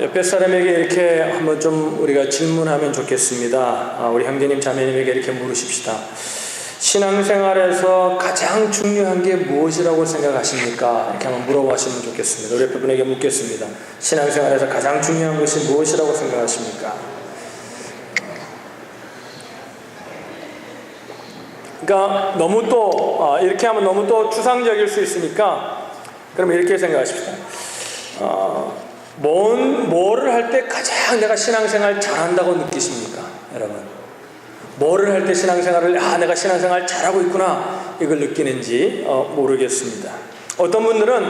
옆에 사람에게 이렇게 한번 좀 우리가 질문하면 좋겠습니다. 우리 형제님 자매님에게 이렇게 물으십시다. 신앙생활에서 가장 중요한 게 무엇이라고 생각하십니까? 이렇게 한번 물어보시면 좋겠습니다. 우리 옆에 분에게 묻겠습니다. 신앙생활에서 가장 중요한 것이 무엇이라고 생각하십니까? 그러니까 너무 또 이렇게 하면 너무 또 추상적일 수 있으니까 그러면 이렇게 생각하십시다. 뭐를 할 때 가장 내가 신앙생활 잘한다고 느끼십니까? 여러분, 뭐를 할 때 신앙생활을 내가 신앙생활 잘하고 있구나 이걸 느끼는지 모르겠습니다. 어떤 분들은,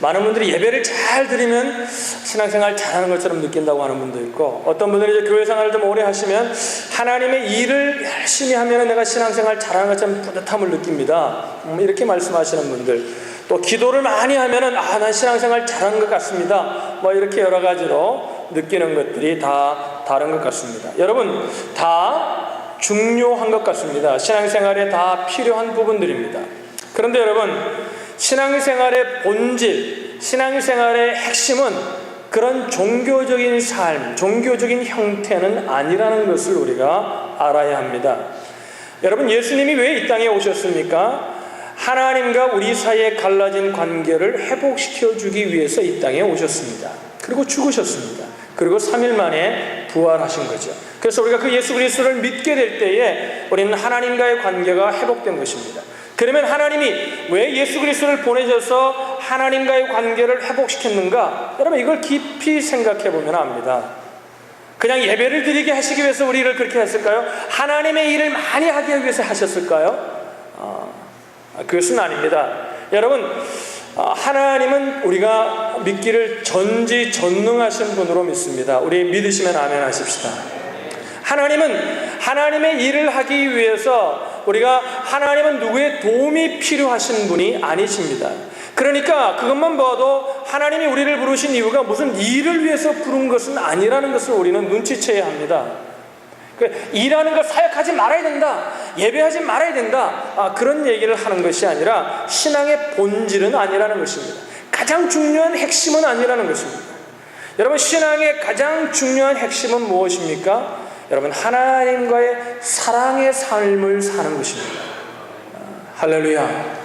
많은 분들이 예배를 잘 드리면 신앙생활 잘하는 것처럼 느낀다고 하는 분도 있고, 어떤 분들이 이제 교회 생활을 좀 오래 하시면 하나님의 일을 열심히 하면 내가 신앙생활 잘하는 것처럼 뿌듯함을 느낍니다. 이렇게 말씀하시는 분들, 또 기도를 많이 하면은 난 신앙생활 잘하는 것 같습니다. 이렇게 여러 가지로 느끼는 것들이 다 다른 것 같습니다. 여러분, 다 중요한 것 같습니다. 신앙생활에 다 필요한 부분들입니다. 그런데 여러분, 신앙생활의 본질, 신앙생활의 핵심은 그런 종교적인 삶, 종교적인 형태는 아니라는 것을 우리가 알아야 합니다. 여러분, 예수님이 왜 이 땅에 오셨습니까? 하나님과 우리 사이에 갈라진 관계를 회복시켜 주기 위해서 이 땅에 오셨습니다. 그리고 죽으셨습니다. 그리고 3일 만에 부활하신 거죠. 그래서 우리가 그 예수 그리스도를 믿게 될 때에 우리는 하나님과의 관계가 회복된 것입니다. 그러면 하나님이 왜 예수 그리스도를 보내셔서 하나님과의 관계를 회복시켰는가? 여러분, 이걸 깊이 생각해 보면 압니다. 그냥 예배를 드리게 하시기 위해서 우리를 그렇게 했을까요? 하나님의 일을 많이 하기 위해서 하셨을까요? 그것은 아닙니다. 여러분, 하나님은 우리가 믿기를 전지전능하신 분으로 믿습니다. 우리 믿으시면 아멘 하십시다. 하나님은 하나님의 일을 하기 위해서 하나님은 누구의 도움이 필요하신 분이 아니십니다. 그러니까 그것만 봐도 하나님이 우리를 부르신 이유가 무슨 일을 위해서 부른 것은 아니라는 것을 우리는 눈치채야 합니다. 일하는 것 사역하지 말아야 된다, 예배하지 말아야 된다, 그런 얘기를 하는 것이 아니라 신앙의 본질은 아니라는 것입니다. 가장 중요한 핵심은 아니라는 것입니다. 여러분, 신앙의 가장 중요한 핵심은 무엇입니까? 여러분, 하나님과의 사랑의 삶을 사는 것입니다. 할렐루야.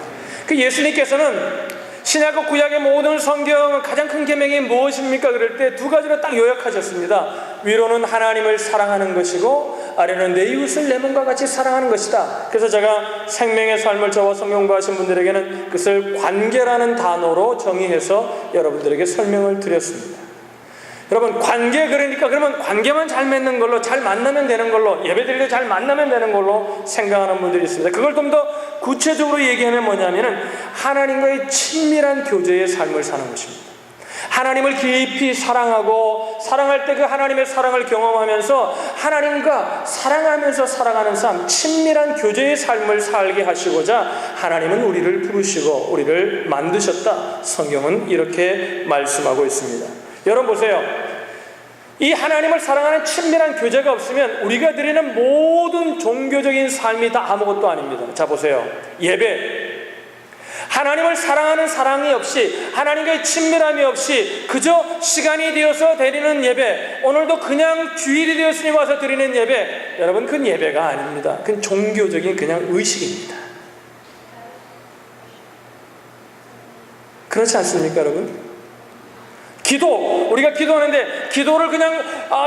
예수님께서는 신약과 구약의 모든 성경 가장 큰 계명이 무엇입니까? 그럴 때 두 가지로 딱 요약하셨습니다. 위로는 하나님을 사랑하는 것이고 아래는 내 이웃을 내 몸과 같이 사랑하는 것이다. 그래서 제가 생명의 삶을 저와 성경 공부하신 분들에게는 그것을 관계라는 단어로 정의해서 여러분들에게 설명을 드렸습니다. 여러분, 그러면 관계만 잘 맺는 걸로, 잘 만나면 되는 걸로, 예배드릴 때 잘 만나면 되는 걸로 생각하는 분들이 있습니다. 그걸 좀 더 구체적으로 얘기하면 뭐냐면은 하나님과의 친밀한 교제의 삶을 사는 것입니다. 하나님을 깊이 사랑하고, 사랑할 때 그 하나님의 사랑을 경험하면서 하나님과 사랑하면서 살아가는 삶, 친밀한 교제의 삶을 살게 하시고자 하나님은 우리를 부르시고 우리를 만드셨다. 성경은 이렇게 말씀하고 있습니다. 여러분 보세요. 이 하나님을 사랑하는 친밀한 교제가 없으면 우리가 드리는 모든 종교적인 삶이 다 아무것도 아닙니다. 자, 보세요. 예배, 하나님을 사랑하는 사랑이 없이, 하나님과의 친밀함이 없이 그저 시간이 되어서 드리는 예배, 오늘도 그냥 주일이 되었으니 와서 드리는 예배, 여러분, 그건 예배가 아닙니다. 그건 종교적인 그냥 의식입니다. 그렇지 않습니까, 여러분? 우리가 기도하는데 기도를 그냥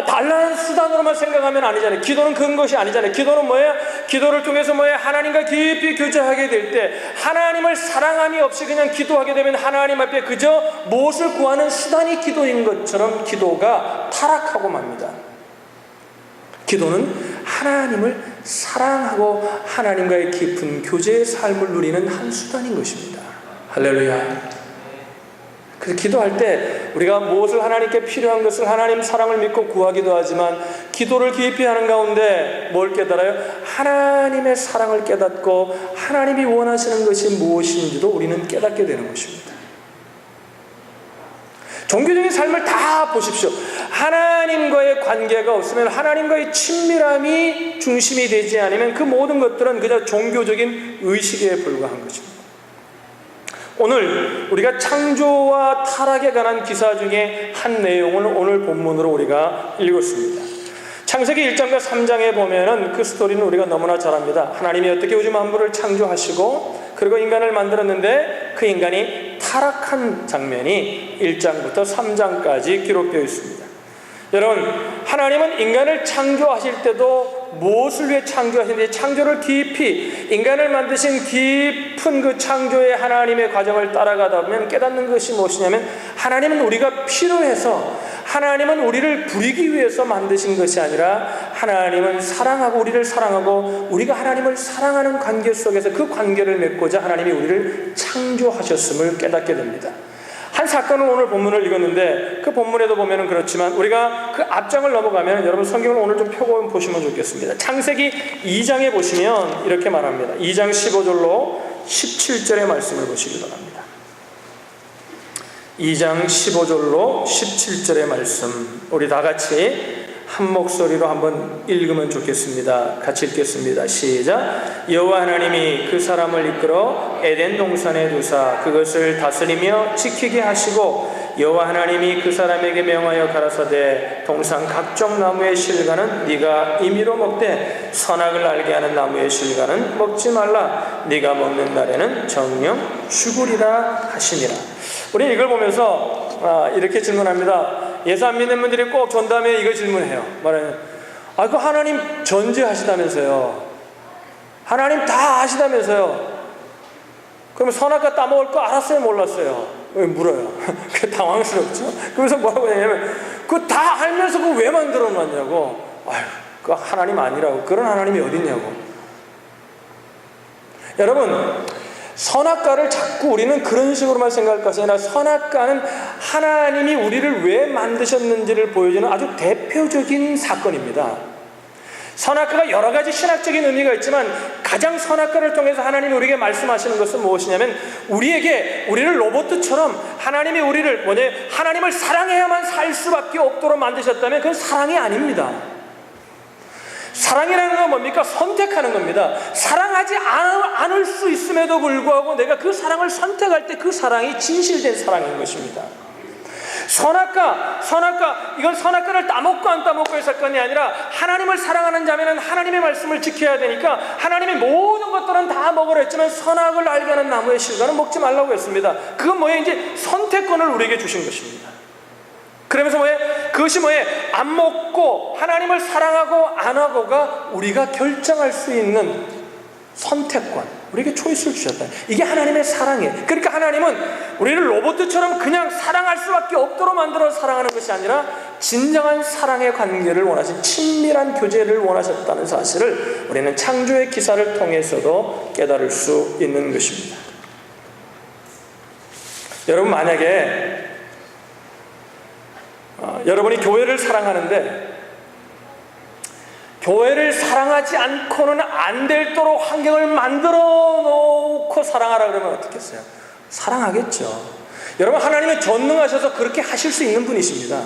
단란한 수단으로만 생각하면 아니잖아요. 기도는 그런 것이 아니잖아요. 기도는 뭐예요? 기도를 통해서 뭐예요? 하나님과 깊이 교제하게 될 때, 하나님을 사랑함이 없이 그냥 기도하게 되면 하나님 앞에 그저 무엇을 구하는 수단이 기도인 것처럼 기도가 타락하고 맙니다. 기도는 하나님을 사랑하고 하나님과의 깊은 교제의 삶을 누리는 한 수단인 것입니다. 할렐루야. 그래서 기도할 때 우리가 무엇을, 하나님께 필요한 것을 하나님 사랑을 믿고 구하기도 하지만, 기도를 깊이 하는 가운데 뭘 깨달아요? 하나님의 사랑을 깨닫고 하나님이 원하시는 것이 무엇인지도 우리는 깨닫게 되는 것입니다. 종교적인 삶을 다 보십시오. 하나님과의 관계가 없으면, 하나님과의 친밀함이 중심이 되지 않으면 그 모든 것들은 그저 종교적인 의식에 불과한 것입니다. 오늘 우리가 창조와 타락에 관한 기사 중에 한 내용을 오늘 본문으로 우리가 읽었습니다. 창세기 1장과 3장에 보면은 그 스토리는 우리가 너무나 잘 압니다. 하나님이 어떻게 우주 만물을 창조하시고 그리고 인간을 만들었는데 그 인간이 타락한 장면이 1장부터 3장까지 기록되어 있습니다. 여러분, 하나님은 인간을 창조하실 때도 무엇을 위해 창조하시는지 창조를 깊이 인간을 만드신 깊은 그 창조의 하나님의 과정을 따라가다 보면 깨닫는 것이 무엇이냐면 하나님은 우리가 필요해서 하나님은 우리를 부리기 위해서 만드신 것이 아니라 하나님은 사랑하고 우리를 사랑하고 우리가 하나님을 사랑하는 관계 속에서 그 관계를 맺고자 하나님이 우리를 창조하셨음을 깨닫게 됩니다. 한 사건을 오늘 본문을 읽었는데 그 본문에도 보면은 그렇지만 우리가 그 앞장을 넘어가면 여러분 성경을 오늘 좀 펴고 보시면 좋겠습니다. 창세기 2장에 보시면 이렇게 말합니다. 2장 15절로 17절의 말씀을 보시기 바랍니다. 2장 15절로 17절의 말씀 우리 다 같이 한 목소리로 한번 읽으면 좋겠습니다. 같이 읽겠습니다. 시작. 여호와 하나님이 그 사람을 이끌어 에덴 동산에 두사 그것을 다스리며 지키게 하시고 여호와 하나님이 그 사람에게 명하여 가라사대 동산 각종 나무의 실과는 네가 임의로 먹되 선악을 알게 하는 나무의 실과는 먹지 말라. 네가 먹는 날에는 정령 죽으리라 하시니라. 우리 이걸 보면서 이렇게 질문합니다. 예수 안 믿는 분들이 꼭 전담에 이거 질문해요. 말하면 그 하나님 전지하시다면서요. 하나님 다 아시다면서요. 그러면 선악과 따먹을 거 알았어요, 몰랐어요? 왜 물어요? 당황스럽죠. 그래서 뭐라고 하냐면 그거 다 알면서 그거 왜 만들어 놨냐고. 그 하나님 아니라고. 그런 하나님이 어딨냐고. 여러분, 선악과를 자꾸 우리는 그런 식으로만 생각할 것이 아니라 선악과는 하나님이 우리를 왜 만드셨는지를 보여주는 아주 대표적인 사건입니다. 선악과가 여러 가지 신학적인 의미가 있지만 가장 선악과를 통해서 하나님이 우리에게 말씀하시는 것은 무엇이냐면 우리를 로봇처럼 하나님이 우리를 하나님을 사랑해야만 살 수밖에 없도록 만드셨다면 그건 사랑이 아닙니다. 사랑이라는 건 뭡니까? 선택하는 겁니다. 사랑하지 않을 수 있음에도 불구하고 내가 그 사랑을 선택할 때 그 사랑이 진실된 사랑인 것입니다. 선악과 이건 선악과를 따먹고 안 따먹고의 사건이 아니라 하나님을 사랑하는 자매는 하나님의 말씀을 지켜야 되니까 하나님의 모든 것들은 다 먹으라 했지만 선악을 알게 하는 나무의 실과는 먹지 말라고 했습니다. 그건 이제 선택권을 우리에게 주신 것입니다. 그러면서 그것이 안 먹고 하나님을 사랑하고 안 하고가 우리가 결정할 수 있는 선택권, 우리에게 초이스를 주셨다. 이게 하나님의 사랑이에요. 그러니까 하나님은 우리를 로봇처럼 그냥 사랑할 수밖에 없도록 만들어 사랑하는 것이 아니라 진정한 사랑의 관계를 원하신 친밀한 교제를 원하셨다는 사실을 우리는 창조의 기사를 통해서도 깨달을 수 있는 것입니다. 여러분, 만약에 여러분이 교회를 사랑하는데 교회를 사랑하지 않고는 안 될도록 환경을 만들어 놓고 사랑하라 그러면 어떻겠어요? 사랑하겠죠. 여러분, 하나님은 전능하셔서 그렇게 하실 수 있는 분이십니다.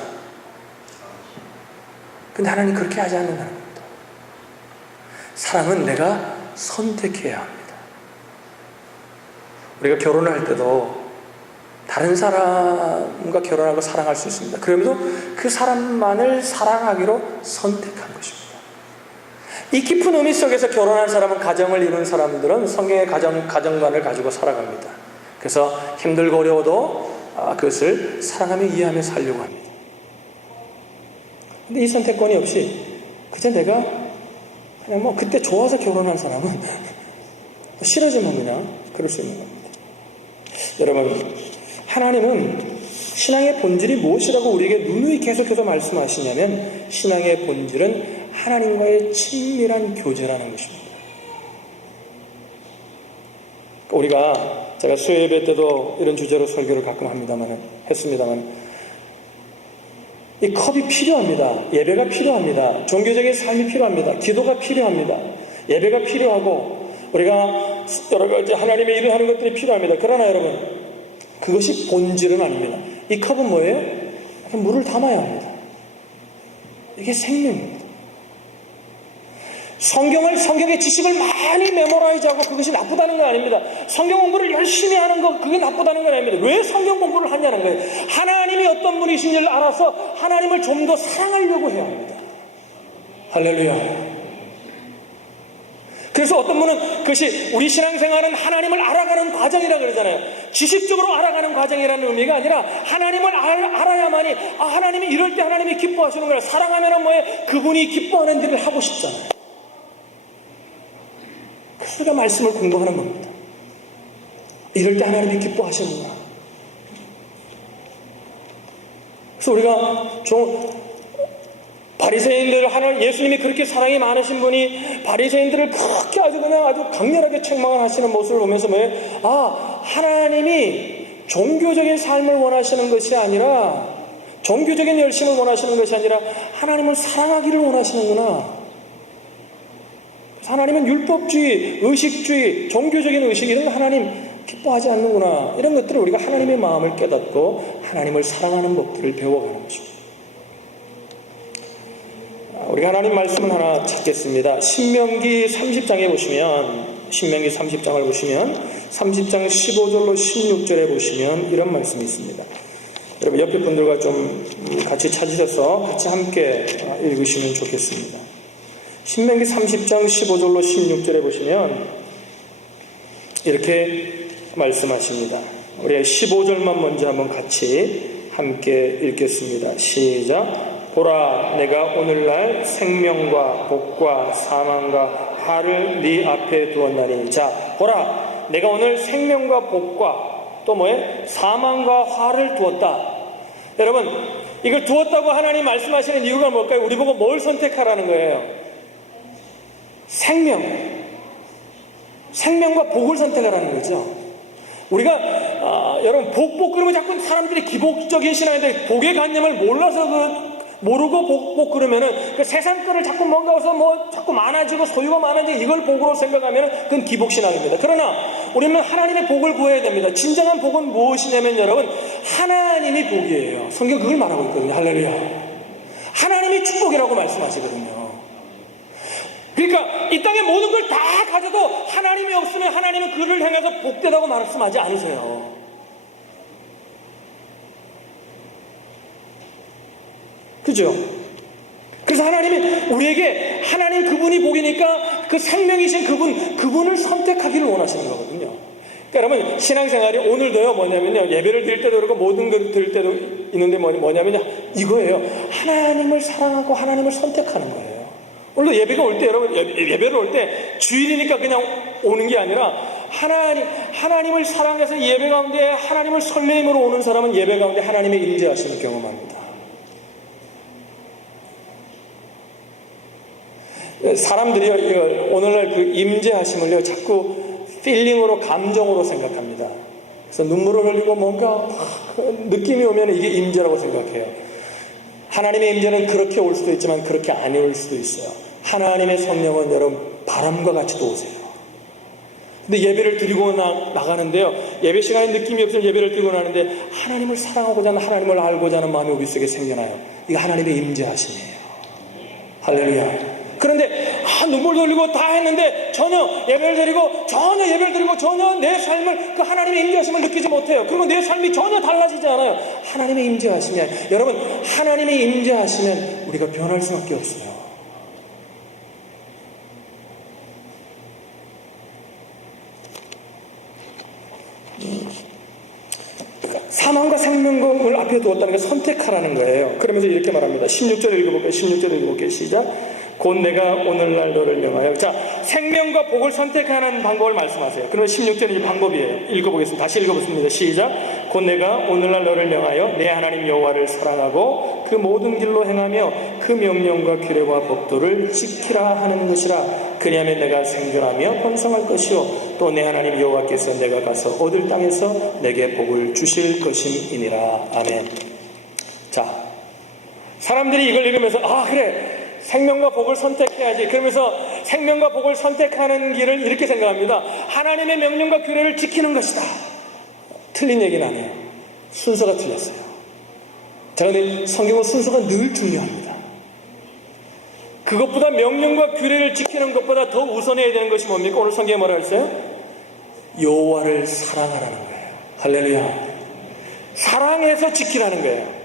근데 하나님 그렇게 하지 않는다는 겁니다. 사랑은 내가 선택해야 합니다. 우리가 결혼을 할 때도 다른 사람과 결혼하고 사랑할 수 있습니다. 그러면서 그 사람만을 사랑하기로 선택한 것입니다. 이 깊은 의미 속에서 결혼한 사람은, 가정을 이룬 사람들은 성경의 가정관을 가지고 살아갑니다. 그래서 힘들고 어려워도 그것을 사랑하며 이해하며 살려고 합니다. 근데 이 선택권이 없이 그저 내가 그냥 그때 좋아서 결혼한 사람은 싫어지면 그냥 그럴 수 있는 겁니다. 여러분, 하나님은 신앙의 본질이 무엇이라고 우리에게 누누이 계속해서 말씀하시냐면 신앙의 본질은 하나님과의 친밀한 교제라는 것입니다. 제가 수요예배 때도 이런 주제로 설교를 가끔 했습니다만 이 컵이 필요합니다. 예배가 필요합니다. 종교적인 삶이 필요합니다. 기도가 필요합니다. 예배가 필요하고 우리가 여러 가지 하나님의 일을 하는 것들이 필요합니다. 그러나 여러분, 그것이 본질은 아닙니다. 이 컵은 뭐예요? 물을 담아야 합니다. 이게 생명입니다. 성경의 지식을 많이 메모라이즈하고 그것이 나쁘다는 건 아닙니다. 성경 공부를 열심히 하는 거 그게 나쁘다는 건 아닙니다. 왜 성경 공부를 하냐는 거예요. 하나님이 어떤 분이신지를 알아서 하나님을 좀 더 사랑하려고 해야 합니다. 할렐루야. 그래서 어떤 분은 그것이 우리 신앙생활은 하나님을 알아가는 과정이라고 그러잖아요. 지식적으로 알아가는 과정이라는 의미가 아니라 하나님을 알아야만이 하나님이 이럴 때 하나님이 기뻐하시는 거예요. 사랑하면은 뭐에 그분이 기뻐하는 일을 하고 싶잖아요. 그래서 우리가 말씀을 공부하는 겁니다. 이럴 때 하나님이 기뻐하시는구나. 그래서 우리가 좀 바리새인들을 예수님이 그렇게 사랑이 많으신 분이 바리새인들을 그렇게 아주 강렬하게 책망하시는 모습을 보면서 하나님이 종교적인 삶을 원하시는 것이 아니라 종교적인 열심을 원하시는 것이 아니라 하나님은 사랑하기를 원하시는구나. 하나님은 율법주의, 의식주의, 종교적인 의식 이런 거 하나님 기뻐하지 않는구나. 이런 것들을 우리가 하나님의 마음을 깨닫고 하나님을 사랑하는 법들을 배워가는 것입니다. 우리가 하나님 말씀을 하나 찾겠습니다. 신명기 30장에 보시면 30장 15절로 16절에 보시면 이런 말씀이 있습니다. 여러분 옆에 분들과 좀 같이 찾으셔서 같이 함께 읽으시면 좋겠습니다. 신명기 30장 15절로 16절에 보시면 이렇게 말씀하십니다. 우리 15절만 먼저 한번 같이 함께 읽겠습니다. 시작. 보라, 내가 오늘날 생명과 복과 사망과 화를 네 앞에 두었나니. 자, 보라, 내가 오늘 생명과 복과 또 사망과 화를 두었다. 여러분, 이걸 두었다고 하나님 말씀하시는 이유가 뭘까요? 우리 보고 뭘 선택하라는 거예요? 생명과 복을 선택하라는 거죠. 우리가 여러분 복 그러면 자꾸 사람들이 기복적인 신앙인데 복의 관념을 몰라서 모르고 복 그러면은 그 세상 거를 자꾸 뭔가 와서 자꾸 많아지고 소유가 많아지고 이걸 복으로 생각하면은 그건 기복신앙입니다. 그러나 우리는 하나님의 복을 구해야 됩니다. 진정한 복은 무엇이냐면 여러분 하나님이 복이에요. 성경 그걸 말하고 있거든요. 할렐루야. 하나님이 축복이라고 말씀하시거든요. 그러니까 이 땅의 모든 걸 다 가져도 하나님이 없으면 하나님은 그를 향해서 복되다고 말씀하지 않으세요. 그죠? 그래서 하나님이 우리에게 하나님 그분이 복이니까 그 생명이신 그분을 선택하기를 원하시는 거거든요. 그러니까 여러분 신앙생활이 오늘도요 뭐냐면요 예배를 드릴 때도 그렇고 모든 걸 드릴 때도 있는데 뭐냐면요 이거예요. 하나님을 사랑하고 하나님을 선택하는 거예요. 오늘도 예배가 올 때 여러분 예배를 올 때 주일이니까 그냥 오는 게 아니라 하나님을 사랑해서 예배 가운데 하나님을 설레임으로 오는 사람은 예배 가운데 하나님의 임재하심을 경험합니다. 사람들이요 오늘날 그 임재하심을요 자꾸 필링으로 감정으로 생각합니다. 그래서 눈물을 흘리고 뭔가 느낌이 오면 이게 임재라고 생각해요. 하나님의 임재는 그렇게 올 수도 있지만 그렇게 안 올 수도 있어요. 하나님의 성령은 여러분 바람과 같이도 오세요. 근데 예배를 드리고 나가는데요 예배 시간에 느낌이 없으면 예배를 드리고 나는데 하나님을 사랑하고자 하는 하나님을 알고자 하는 마음이 우리 속에 생겨나요. 이거 하나님의 임재하심이에요. 할렐루야. 그런데 눈물도 흘리고 다 했는데 전혀 예배를 드리고 전혀 내 삶을 그 하나님의 임재하심을 느끼지 못해요. 그러면 내 삶이 전혀 달라지지 않아요. 하나님의 임재하시면 여러분 하나님의 임재하시면 우리가 변할 수밖에 없어요. 사망과 생명을 앞에 두었다는 게 선택하라는 거예요. 그러면서 이렇게 말합니다. 16절 읽어볼게요. 시작. 곧 내가 오늘날 너를 명하여. 자, 생명과 복을 선택하는 방법을 말씀하세요. 그러면 16절이 방법이에요. 읽어보겠습니다. 다시 읽어보겠습니다. 시작. 곧 내가 오늘날 너를 명하여 내 하나님 여호와를 사랑하고 그 모든 길로 행하며 그 명령과 규례와 법도를 지키라 하는 것이라. 그리하면 내가 생존하며 번성할 것이요 또 내 하나님 여호와께서 내가 가서 얻을 땅에서 내게 복을 주실 것임이니라. 아멘. 자, 사람들이 이걸 읽으면서 그래 생명과 복을 선택해야지. 그러면서 생명과 복을 선택하는 길을 이렇게 생각합니다. 하나님의 명령과 규례를 지키는 것이다. 틀린 얘기는 안 해요. 순서가 틀렸어요. 자, 근데 성경은 순서가 늘 중요합니다. 그것보다 명령과 규례를 지키는 것보다 더 우선해야 되는 것이 뭡니까? 오늘 성경에 뭐라 했어요? 여호와를 사랑하라는 거예요. 할렐루야. 사랑해서 지키라는 거예요.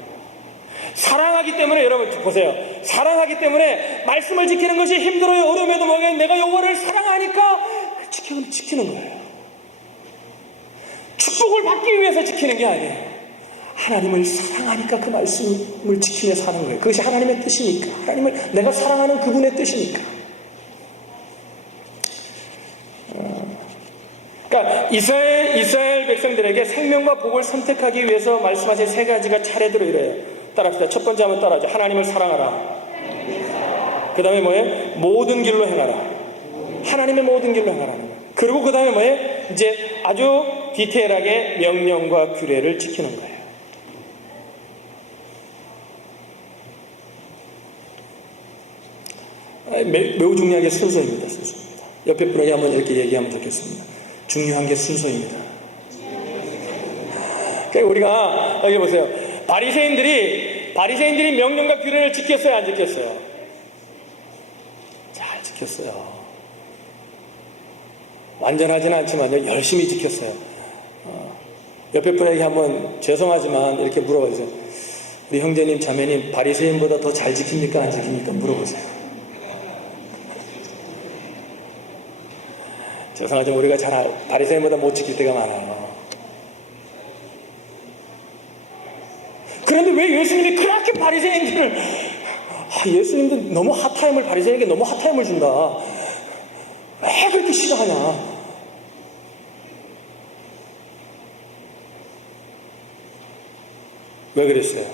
사랑하기 때문에, 여러분 보세요. 사랑하기 때문에 말씀을 지키는 것이 힘들어요. 어려움에도 뭐가 내가 여호와를 사랑하니까 지키는 거예요. 축복을 받기 위해서 지키는 게 아니에요. 하나님을 사랑하니까 그 말씀을 지키며 사는 거예요. 그것이 하나님의 뜻이니까. 하나님을 내가 사랑하는 그분의 뜻이니까. 그러니까 이스라엘 백성들에게 생명과 복을 선택하기 위해서 말씀하신 세 가지가 차례대로 이래요. 따라합시다. 첫 번째 한번 따라하죠. 하나님을 사랑하라. 그 다음에 뭐예요? 모든 길로 행하라. 하나님의 모든 길로 행하라는 거예요. 그리고 그 다음에 뭐예요? 이제 아주 디테일하게 명령과 규례를 지키는 거예요. 매우 중요한 게 순서입니다. 순서입니다. 옆에 분에게 한번 이렇게 얘기하면 좋겠습니다. 중요한 게 순서입니다. 그러니까 우리가 여기 보세요. 바리새인들이 명령과 규례를 지켰어요, 안 지켰어요? 잘 지켰어요. 완전하지는 않지만 열심히 지켰어요. 옆에 분에게 한번 죄송하지만 이렇게 물어보세요. 우리 형제님, 자매님 바리새인보다 더 잘 지킵니까, 안 지킵니까? 물어보세요. 죄송하지만 우리가 잘 바리새인보다 못 지킬 때가 많아요. 그런데 왜 예수님이 그렇게 바리새인들을 예수님도 너무 핫타임을 바리새인에게 너무 핫타임을 준다. 왜 그렇게 싫어하냐? 왜 그랬어요?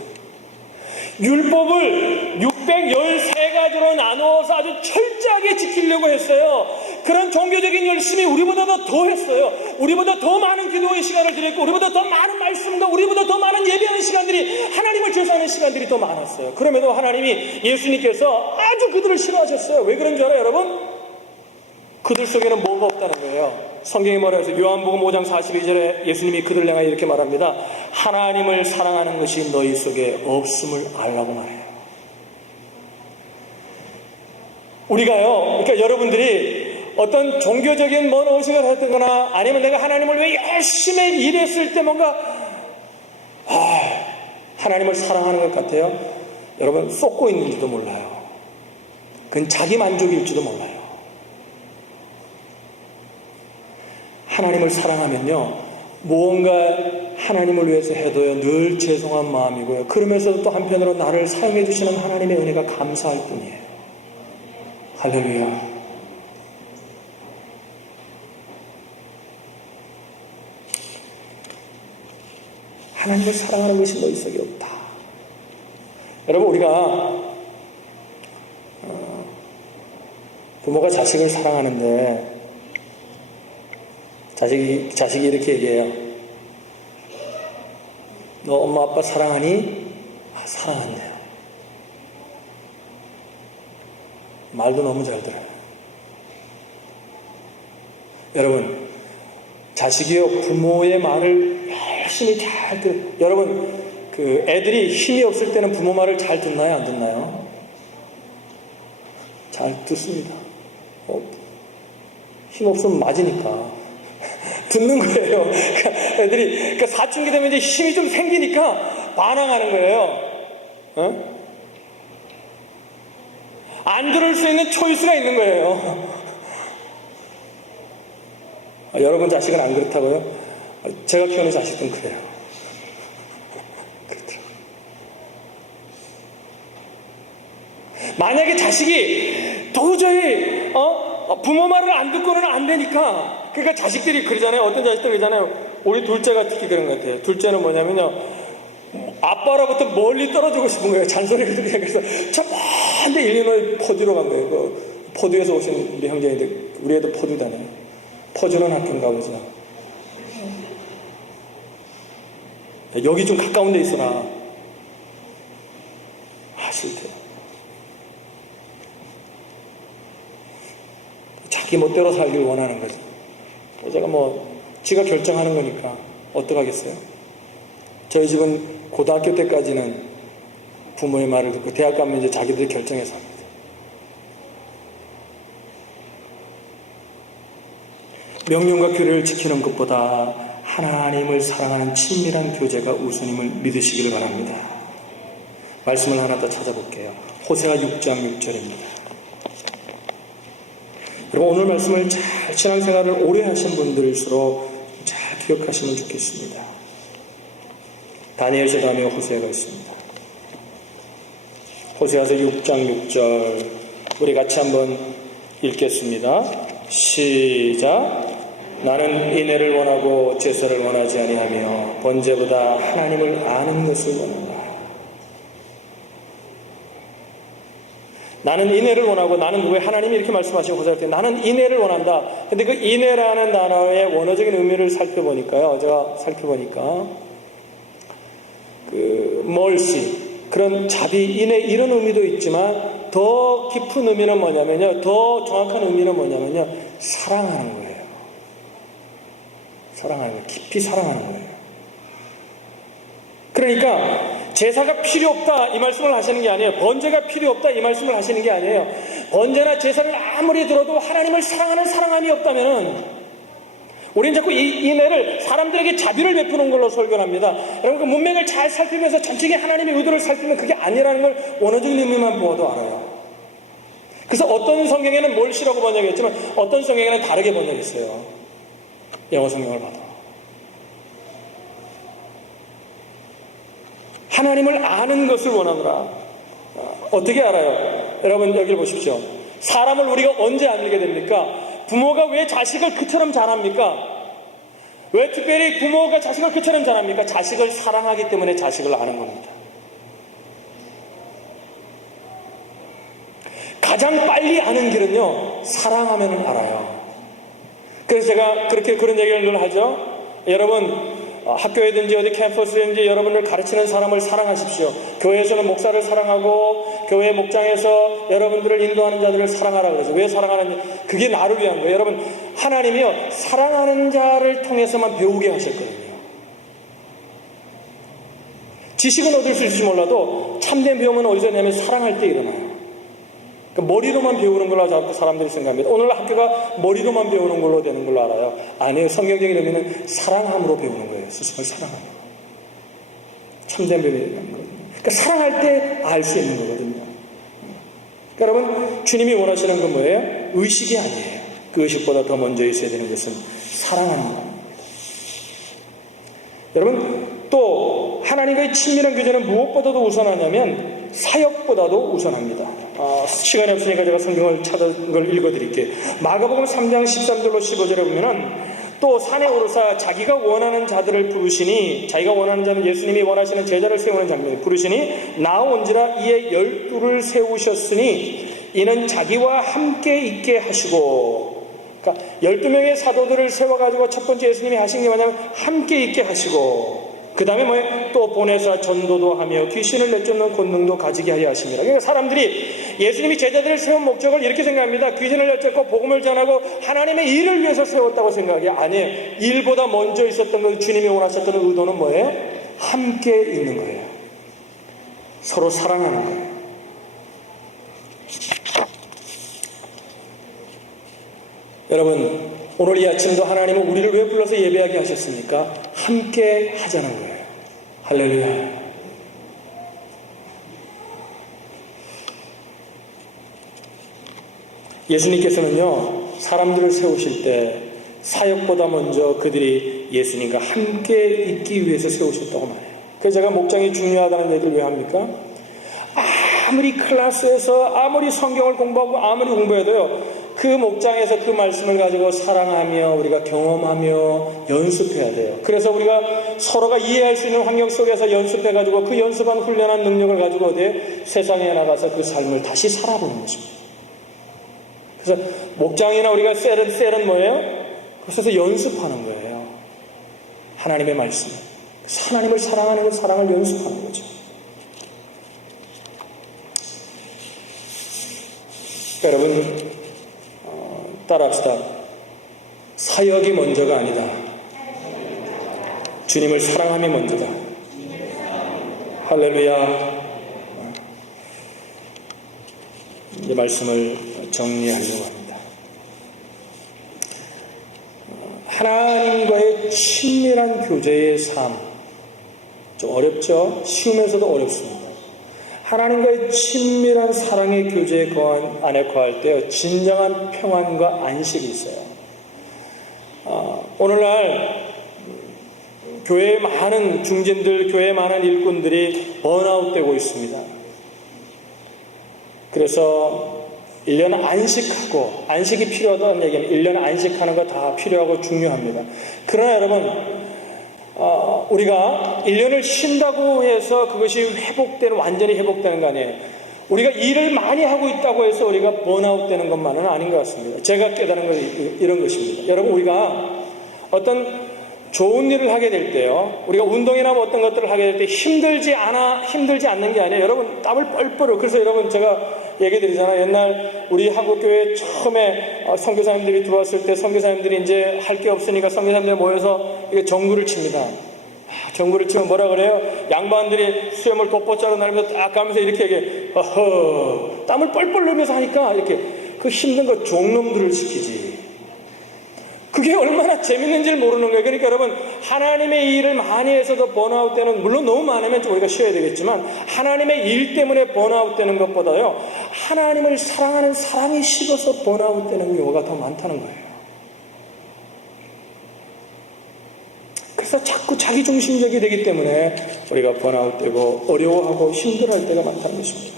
율법을 613가지로 나누어서 아주 철저하게 지키려고 했어요. 그런 종교적인 열심이 우리보다도 더 했어요. 우리보다 더 많은 기도의 시간을 드렸고, 우리보다 더 많은 말씀과 우리보다 더 많은 예배하는 시간들이, 하나님을 제사하는 시간들이 더 많았어요. 그럼에도 하나님이, 예수님께서 아주 그들을 싫어하셨어요. 왜 그런 줄 알아요, 여러분? 그들 속에는 뭐가 없다는 거예요. 성경이 뭐라 해서 요한복음 5장 42절에 예수님이 그들을 향하여 이렇게 말합니다. 하나님을 사랑하는 것이 너희 속에 없음을 알라고 말해요. 우리가요, 그러니까 여러분들이 어떤 종교적인 뭔 의식을 했거나 아니면 내가 하나님을 왜 열심히 일했을 때 뭔가 하나님을 사랑하는 것 같아요. 여러분 쏟고 있는지도 몰라요. 그건 자기 만족일지도 몰라요. 하나님을 사랑하면요, 무언가 하나님을 위해서 해도요 늘 죄송한 마음이고요. 그러면서도 또 한편으로 나를 사용해 주시는 하나님의 은혜가 감사할 뿐이에요. 할렐루야. 하나님을 사랑하는 것이 너희 속에 없다. 여러분, 우리가 부모가 자식을 사랑하는데 자식이 이렇게 얘기해요. 너 엄마 아빠 사랑하니? 사랑한대요. 말도 너무 잘 들어요. 여러분, 자식이요 부모의 말을 열심히 잘 들어요. 여러분, 그 애들이 힘이 없을 때는 부모 말을 잘 듣나요, 안 듣나요? 잘 듣습니다. 힘 없으면 맞으니까 듣는 거예요. 그러니까 애들이, 그러니까 사춘기 되면 이제 힘이 좀 생기니까 반항하는 거예요. 안 들을 수 있는 초이스가 있는 거예요. 여러분 자식은 안 그렇다고요? 제가 키우는 자식은 그래요. 그렇더라고요. 만약에 자식이 도저히 부모 말을 안 듣고는 안 되니까, 그러니까 자식들이 그러잖아요. 어떤 자식들 그러잖아요. 우리 둘째가 특히 그런 것 같아요. 둘째는 뭐냐면요, 아빠로부터 멀리 떨어지고 싶은 거예요. 잔소리를 들으니까. 그래서 저 먼데 일리노이 포듀로 간 거예요. 그 포듀에서 오신 우리 형제인데, 우리 애도 포듀다네요. 퍼주는 학교인가 보죠. 여기 좀 가까운 데 있어라. 싫대요. 자기 멋대로 살길 원하는 거죠. 제가 지가 결정하는 거니까 어떡하겠어요? 저희 집은 고등학교 때까지는 부모의 말을 듣고, 대학 가면 이제 자기들이 결정해서 합니다. 명령과 규례를 지키는 것보다 하나님을 사랑하는 친밀한 교제가 우선임을 믿으시기를 바랍니다. 말씀을 하나 더 찾아볼게요. 호세아 6장 6절입니다. 여러분, 오늘 말씀을 잘 신앙생활을 오래 하신 분들일수록 잘 기억하시면 좋겠습니다. 다니엘 다음에 호세아가 있습니다. 호세아서 6장 6절 우리 같이 한번 읽겠습니다. 시작. 나는 인애를 원하고 제사를 원하지 아니하며 번제보다 하나님을 아는 것을 원한다. 나는 인애를 원하고, 나는 왜 하나님이 이렇게 말씀하시고 호세아할 때 나는 인애를 원한다. 근데 그 인애라는 단어의 원어적인 의미를 살펴보니까요, 제가 살펴보니까 그 멀시, 그런 자비, 인애 이런 의미도 있지만 더 깊은 의미는 뭐냐면요, 더 정확한 의미는 뭐냐면요, 사랑하는 거예요. 사랑하는 거예요. 깊이 사랑하는 거예요. 그러니까 제사가 필요 없다 이 말씀을 하시는 게 아니에요. 번제가 필요 없다 이 말씀을 하시는 게 아니에요. 번제나 제사를 아무리 들어도 하나님을 사랑하는 사랑함이 없다면 우리는 자꾸 이 인애를 사람들에게 자비를 베푸는 걸로 설교합니다. 여러분, 그 문맥을 잘 살피면서 전체적인 하나님의 의도를 살피면 그게 아니라는 걸 원어적인 의미만 보아도 알아요. 그래서 어떤 성경에는 몰시라고 번역했지만 어떤 성경에는 다르게 번역했어요. 영어 성경을 봐도. 하나님을 아는 것을 원하노라. 어떻게 알아요? 여러분, 여기를 보십시오. 사람을 우리가 언제 알게 됩니까? 부모가 왜 자식을 그처럼 잘합니까? 왜 특별히 부모가 자식을 그처럼 잘합니까? 자식을 사랑하기 때문에 자식을 아는 겁니다. 가장 빨리 아는 길은요, 사랑하면 알아요. 그래서 제가 그런 얘기를 늘 하죠. 여러분, 학교에든지 어디 캠퍼스든지 여러분을 가르치는 사람을 사랑하십시오. 교회에서는 목사를 사랑하고 교회 목장에서 여러분들을 인도하는 자들을 사랑하라 그러죠. 왜 사랑하는지, 그게 나를 위한 거예요. 여러분, 하나님이요, 사랑하는 자를 통해서만 배우게 하셨거든요. 지식은 얻을 수 있을지 몰라도 참된 배움은 어디서 냐면 사랑할 때 일어나요. 그러니까 머리로만 배우는 걸로 자꾸 사람들이 생각합니다. 오늘 학교가 머리로만 배우는 걸로 되는 걸로 알아요. 아니에요. 성경적인 의미는 사랑함으로 배우는 거예요. 스스로 사랑하는 거. 참된 배움이라는 거예요. 그러니까 사랑할 때 알 수 있는 거거든요. 그러니까 여러분, 주님이 원하시는 건 뭐예요? 의식이 아니에요. 그 의식보다 더 먼저 있어야 되는 것은 사랑하는 겁니다. 여러분, 또 하나님과의 친밀한 교제는 무엇보다도 우선하냐면 사역보다도 우선합니다. 시간이 없으니까 제가 성경을 찾은 걸 읽어드릴게요. 마가복음 3장 13절로 15절에 보면은 또 산에 오르사 자기가 원하는 자들을 부르시니, 자기가 원하는 자는 예수님이 원하시는 제자를 세우는 장면이 부르시니 나온지라 이에 12를 세우셨으니 이는 자기와 함께 있게 하시고, 그러니까 12명의 사도들을 세워가지고 첫 번째 예수님이 하신 게 뭐냐면 함께 있게 하시고, 그 다음에 뭐예요? 또 보내사 전도도 하며 귀신을 내쫓는 권능도 가지게 하여 하십니다. 그러니까 사람들이 예수님이 제자들을 세운 목적을 이렇게 생각합니다. 귀신을 내쫓고 복음을 전하고 하나님의 일을 위해서 세웠다고 생각이 아니에요. 일보다 먼저 있었던 것, 주님이 원하셨던 의도는 뭐예요? 함께 있는 거예요. 서로 사랑하는 거예요. 여러분, 오늘 이 아침도 하나님은 우리를 왜 불러서 예배하게 하셨습니까? 함께 하자는 거예요. 할렐루야. 예수님께서는요, 사람들을 세우실 때 사역보다 먼저 그들이 예수님과 함께 있기 위해서 세우셨다고 말해요. 그래서 제가 목장이 중요하다는 얘기를 왜 합니까? 아무리 클래스에서 아무리 성경을 공부하고 아무리 공부해도요, 그 목장에서 그 말씀을 가지고 사랑하며 우리가 경험하며 연습해야 돼요. 그래서 우리가 서로가 이해할 수 있는 환경 속에서 연습해가지고 그 연습한 훈련한 능력을 가지고 어디 세상에 나가서 그 삶을 다시 살아보는 것입니다. 그래서 목장이나 우리가 셀은 뭐예요? 그래서 연습하는 거예요. 하나님의 말씀. 하나님을 사랑하는 그 사랑을 연습하는 거죠. 여러분, 따라합시다. 사역이 먼저가 아니다. 주님을 사랑함이 먼저다. 할렐루야. 이 말씀을 정리하려고 합니다. 하나님과의 친밀한 교제의 삶. 좀 어렵죠? 쉬우면서도 어렵습니다. 하나님과의 친밀한 사랑의 교제 안에 거할 때 진정한 평안과 안식이 있어요. 오늘날 교회의 많은 중진들, 교회의 많은 일꾼들이 번아웃되고 있습니다. 그래서 1년 안식하고, 안식이 필요하다는 얘기는 1년 안식하는 거 다 필요하고 중요합니다. 그러나 여러분, 우리가 1년을 쉰다고 해서 그것이 완전히 회복되는 거 아니에요. 우리가 일을 많이 하고 있다고 해서 우리가 번아웃 되는 것만은 아닌 것 같습니다. 제가 깨달은 건 이런 것입니다. 여러분, 우리가 어떤 좋은 일을 하게 될 때요, 우리가 운동이나 어떤 것들을 하게 될 때 힘들지 않는 게 아니에요. 여러분, 땀을 뻘뻘. 그래서 여러분, 제가 얘기 드리잖아요. 옛날 우리 한국교회 처음에 선교사님들이 들어왔을 때 선교사님들이 이제 할 게 없으니까 선교사님들 모여서 이게 정구를 칩니다. 정구를 치면 뭐라 그래요? 양반들이 수염을 돋보자로 날면서 딱 가면서 이렇게 땀을 뻘뻘 흘리면서 하니까 이렇게 그 힘든 거 종놈들을 시키지. 그게 얼마나 재밌는지를 모르는 거예요. 그러니까 여러분, 하나님의 일을 많이 해서도 번아웃 되는, 물론 너무 많으면 좀 우리가 쉬어야 되겠지만, 하나님의 일 때문에 번아웃 되는 것보다요, 하나님을 사랑하는 사랑이 식어서 번아웃 되는 경우가 더 많다는 거예요. 그래서 자꾸 자기중심적이 되기 때문에 우리가 번아웃 되고 어려워하고 힘들어할 때가 많다는 것입니다.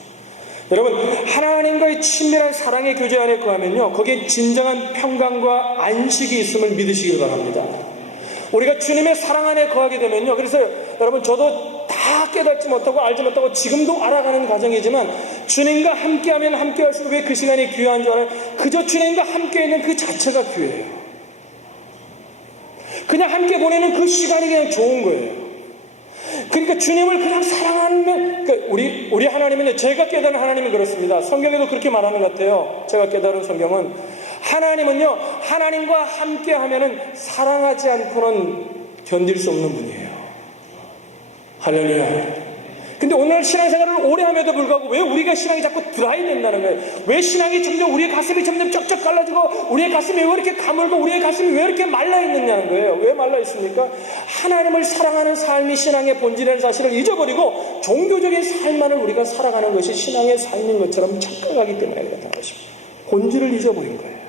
여러분, 하나님과의 친밀한 사랑의 교제 안에 거하면요, 거기에 진정한 평강과 안식이 있음을 믿으시길 바랍니다. 우리가 주님의 사랑 안에 거하게 되면요, 그래서 여러분, 저도 다 깨닫지 못하고 알지 못하고 지금도 알아가는 과정이지만, 주님과 함께하면 함께할수록 왜 그 시간이 귀한 줄 알아요? 그저 주님과 함께 있는 그 자체가 귀해요. 그냥 함께 보내는 그 시간이 그냥 좋은 거예요. 그러니까 주님을 그냥 사랑하는, 그러니까 우리 하나님은, 제가 깨달은 하나님은 그렇습니다. 성경에도 그렇게 말하는 것 같아요. 제가 깨달은 성경은, 하나님은요, 하나님과 함께 하면은 사랑하지 않고는 견딜 수 없는 분이에요. 할렐루야. 근데 오늘 신앙생활을 오래 함에도 불구하고 왜 우리가 신앙이 자꾸 드라이 된다는 거예요? 왜 신앙이 점점, 우리의 가슴이 점점 쩍쩍 갈라지고, 우리의 가슴이 왜 이렇게 가물고, 우리의 가슴이 왜 이렇게 말라있느냐는 거예요. 왜 말라있습니까? 하나님을 사랑하는 삶이 신앙의 본질이라는 사실을 잊어버리고 종교적인 삶만을 우리가 살아가는 것이 신앙의 삶인 것처럼 착각하기 때문에 그렇다는 것입니다. 본질을 잊어버린 거예요.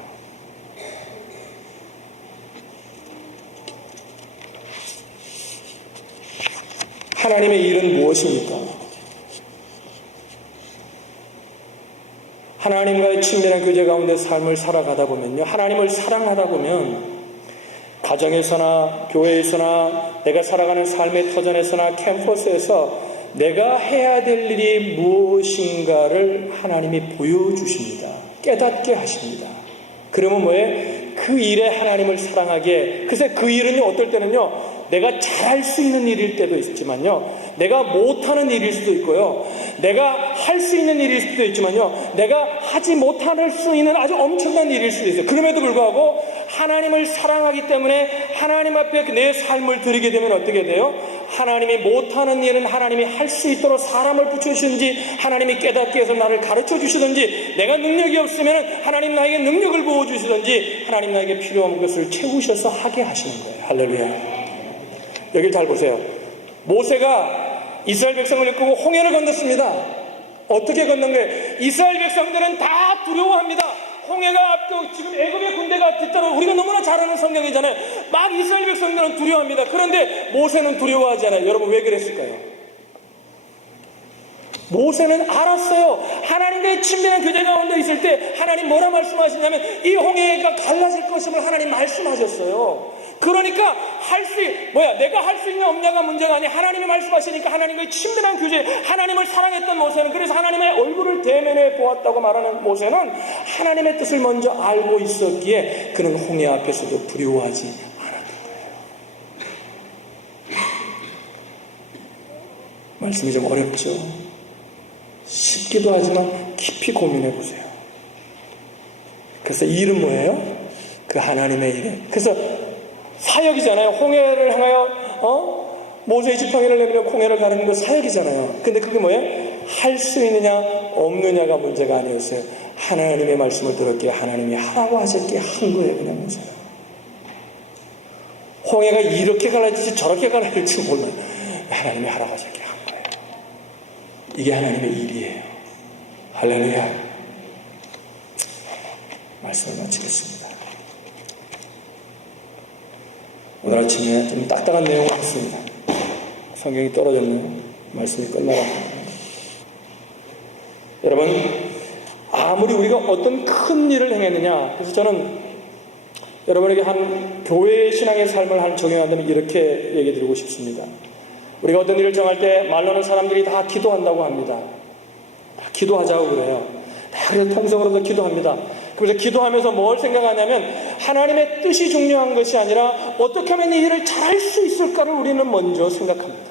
하나님의 일은 무엇입니까? 하나님과의 친밀한 교제 가운데 삶을 살아가다 보면요, 하나님을 사랑하다 보면 가정에서나 교회에서나 내가 살아가는 삶의 터전에서나 캠퍼스에서 내가 해야 될 일이 무엇인가를 하나님이 보여주십니다. 깨닫게 하십니다. 그러면 뭐예요? 그 일에 하나님을 사랑하게. 글쎄, 그 일은요, 어떨 때는요, 내가 잘할 수 있는 일일 때도 있지만요, 내가 못하는 일일 수도 있고요, 내가 할 수 있는 일일 수도 있지만요, 내가 하지 못할 수 있는 아주 엄청난 일일 수도 있어요. 그럼에도 불구하고 하나님을 사랑하기 때문에 하나님 앞에 내 삶을 드리게 되면 어떻게 돼요? 하나님이 못하는 일은 하나님이 할 수 있도록 사람을 붙여주시든지, 하나님이 깨닫게 해서 나를 가르쳐 주시든지, 내가 능력이 없으면 하나님 나에게 능력을 부어주시든지, 하나님 나에게 필요한 것을 채우셔서 하게 하시는 거예요. 할렐루야. 여기 잘 보세요. 모세가 이스라엘 백성을 이끌고 홍해를 건넜습니다. 어떻게 건넌 거예요? 이스라엘 백성들은 다 두려워합니다. 홍해가 앞도 지금 애굽의 군대가 뒤따라, 우리가 너무나 잘 아는 성경이잖아요. 막 이스라엘 백성들은 두려워합니다. 그런데 모세는 두려워하지 않아요. 여러분, 왜 그랬을까요? 모세는 알았어요. 하나님과의 친밀한 교제 가운데 있을 때 하나님 뭐라 말씀하시냐면, 이 홍해가 갈라질 것임을 하나님 말씀하셨어요. 그러니까 내가 할 수 있는 없냐가 문제가 아니라 하나님이 말씀하시니까 하나님과의 친밀한 교제, 하나님을 사랑했던 모세는, 그래서 하나님의 얼굴을 대면해 보았다고 말하는 모세는 하나님의 뜻을 먼저 알고 있었기에 그는 홍해 앞에서도 두려워하지 않았던 거예요. 말씀이 좀 어렵죠? 쉽기도 하지만 깊이 고민해 보세요. 그래서 이 일은 뭐예요? 그 하나님의 일. 그래서 사역이잖아요. 홍해를 향하여 모세의 지팡이를 내밀어 홍해를 가르는 거 사역이잖아요. 근데 그게 뭐예요? 할 수 있느냐 없느냐가 문제가 아니었어요. 하나님의 말씀을 들었기에 하나님이 하라고 하셨기에 한 거예요. 그냥 보세요. 홍해가 이렇게 갈라질지 저렇게 갈라질지 몰라요. 하나님이 하라고 이렇게 한 거예요. 이게 하나님의 일이에요. 할렐루야. 말씀을 마치겠습니다. 오늘 아침에 좀 딱딱한 내용을 했습니다. 성경이 떨어졌네요. 말씀이 끝나갑니다. 여러분, 아무리 우리가 어떤 큰 일을 행했느냐, 그래서 저는 여러분에게 한 교회의 신앙의 삶을 적용한다면 이렇게 얘기 드리고 싶습니다. 우리가 어떤 일을 정할 때 말로는 사람들이 다 기도한다고 합니다. 다 기도하자고 그래요. 다 그래서 통성으로도 기도합니다. 그래서 기도하면서 뭘 생각하냐면 하나님의 뜻이 중요한 것이 아니라 어떻게 하면 이 일을 잘할 수 있을까를 우리는 먼저 생각합니다.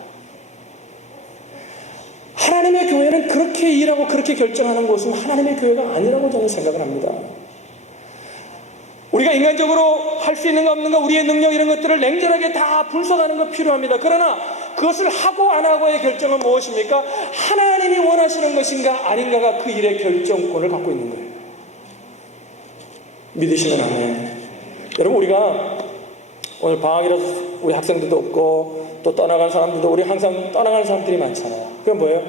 하나님의 교회는 그렇게 일하고 그렇게 결정하는 곳은 하나님의 교회가 아니라고 저는 생각을 합니다. 우리가 인간적으로 할 수 있는가 없는가, 우리의 능력 이런 것들을 냉정하게 다 분석하는 것 필요합니다. 그러나 그것을 하고 안 하고의 결정은 무엇입니까? 하나님이 원하시는 것인가 아닌가가 그 일의 결정권을 갖고 있는 거예요. 믿으시면 아멘. 여러분, 우리가 오늘 방학이라서 우리 학생들도 없고 또 떠나간 사람들도, 우리 항상 떠나가는 사람들이 많잖아요. 그럼 뭐예요?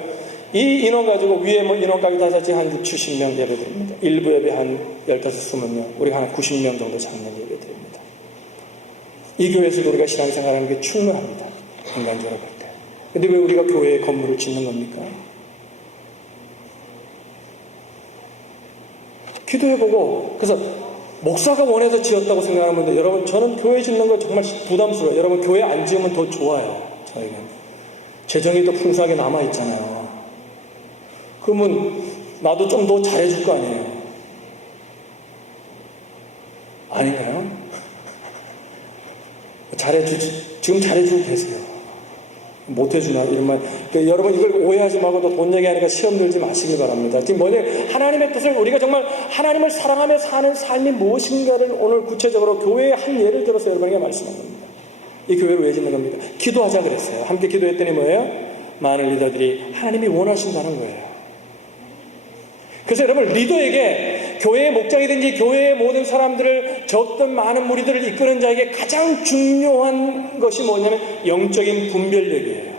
이 인원 가지고 위에 뭐 인원까지 다 같이 한 6, 70명 예배 드립니다. 일부 예배 한 15, 20명, 우리가 한 90명 정도 잡는 예배 드립니다. 이 교회에서도 우리가 신앙생활하는 게 충분합니다. 인간적으로 볼 때. 근데 왜 우리가 교회에 건물을 짓는 겁니까? 기도해보고, 그래서 목사가 원해서 지었다고 생각하는 분들, 여러분, 저는 교회 짓는 거 정말 부담스러워요. 여러분, 교회 안 지으면 더 좋아요. 저희는 재정이 더 풍성하게 남아있잖아요. 그러면 나도 좀 더 잘해줄 거 아니에요? 아닌가요? 지금 잘해주고 계세요. 못해주나 이런 말. 그러니까 여러분, 이걸 오해하지 말고 또 돈 얘기하니까 시험 들지 마시기 바랍니다. 지금 뭐냐, 하나님의 뜻을, 우리가 정말 하나님을 사랑하며 사는 삶이 무엇인가를 오늘 구체적으로 교회의 한 예를 들어서 여러분에게 말씀한 겁니다. 이 교회를 왜 짓는 겁니까? 기도하자 그랬어요. 함께 기도했더니 뭐예요? 많은 리더들이 하나님이 원하신다는 거예요. 그래서 여러분, 리더에게, 교회의 목장이든지 교회의 모든 사람들을, 적든 많은 무리들을 이끄는 자에게 가장 중요한 것이 뭐냐면 영적인 분별력이에요.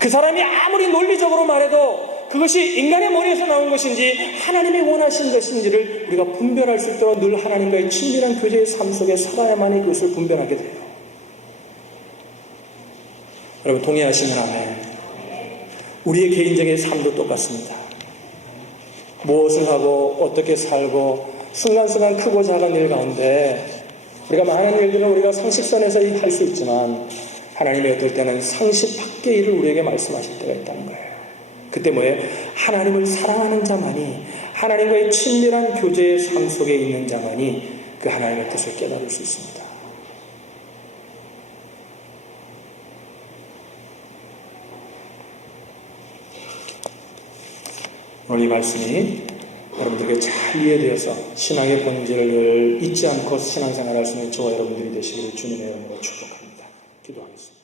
그 사람이 아무리 논리적으로 말해도 그것이 인간의 머리에서 나온 것인지 하나님이 원하신 것인지를 우리가 분별할 수 있도록 늘 하나님과의 친밀한 교제의 삶 속에 살아야만이 그것을 분별하게 돼요. 여러분, 동의하시면 아멘. 우리의 개인적인 삶도 똑같습니다. 무엇을 하고 어떻게 살고 순간순간 크고 작은 일 가운데 우리가 많은 일들은 우리가 상식선에서 할 수 있지만 하나님이 어떨 때는 상식 밖의 일을 우리에게 말씀하실 때가 있다는 거예요. 그때 뭐예요? 하나님을 사랑하는 자만이, 하나님과의 친밀한 교제의 삶 속에 있는 자만이 그 하나님의 뜻을 깨달을 수 있습니다. 오늘 이 말씀이 여러분들에게 잘 이해되어서 신앙의 본질을 잊지 않고 신앙생활할 수 있는 저와 여러분들이 되시기를 주님의 이름으로 축복합니다. 기도하겠습니다.